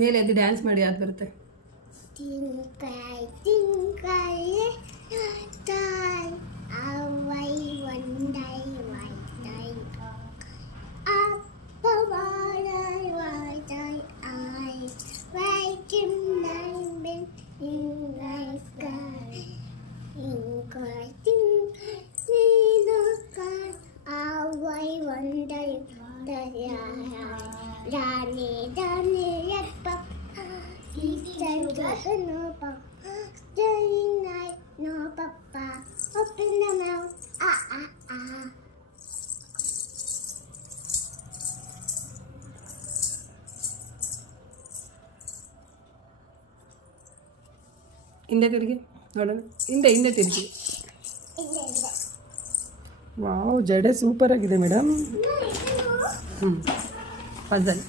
ಮೇಲೆ ಅದು ಡ್ಯಾನ್ಸ್ ಮಾಡಿ ಯಾವ್ದು ಬರುತ್ತೆ? ಹಿಂದೆ ತಿರುಗಿ ನೋಡೋಣ. ಹಿಂದೆ ತಿರುಗಿ. ವಾವ್, ಜಡೆ ಸೂಪರ್ ಆಗಿದೆ ಮೇಡಮ್. ಪಜಲ್